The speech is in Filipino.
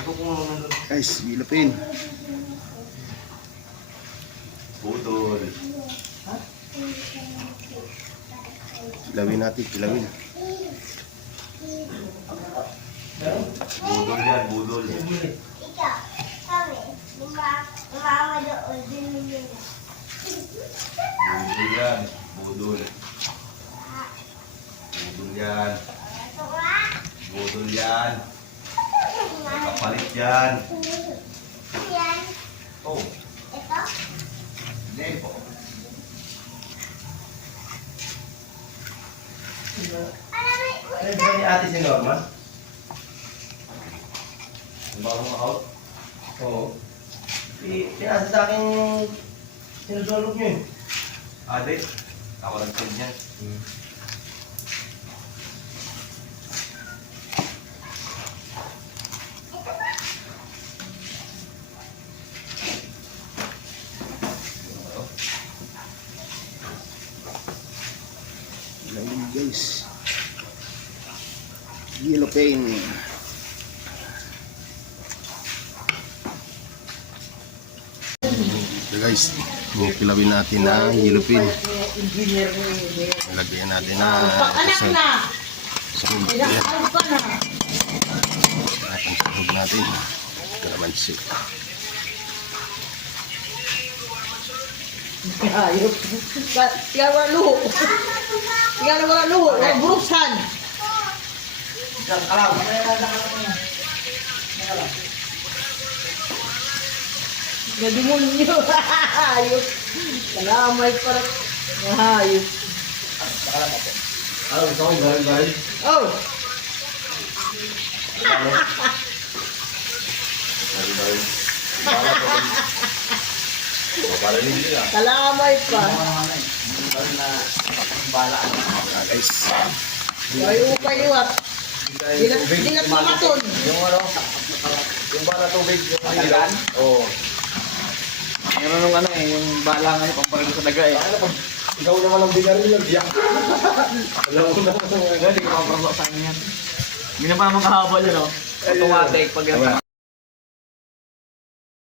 Guys, gilapin. Budol. Kilawin natin, kilawin. Budol yan, budol. Ikaw, kami, mama doon din nila. Budol yan, budol. Budol yan. Ito nga. Budol yan. Kapalit yan. Yan. Oh, Ito. hindi po. Ano Ano ba ni ate si Norma? Ang bagong out? Oo. Pinasa sa akin sinusulog niyo eh. Ate? Ako lang send niya. Kilawin guys. Gilapin. So guys, kilawin natin na gilapin. Lagyan natin na sahog. Yan. Ang sahog natin. Kalamansi. Ayop. Tiga wala luho. Tiga wala luho. Burusan. Alam. Nadimonyo. Ayop. Kalamay para. Ayop. Alam, ikaw ang galing-galing. Oh. Galing-galing. Para hindi lang. Kalamay pa. Guys. Ay upay iwat. Dilat mamaton. Yung ano, yung bala tubig, yung ilan? Oo. Meron nung ano eh, yung bala nga yung pamparin sa daga eh. Ikaw naman ang binaril lang, diyak. Alam mo na. Hindi ko maparalo sa akin yan. Hindi na pa naman kahaba dyan oh. Automatic pag yan.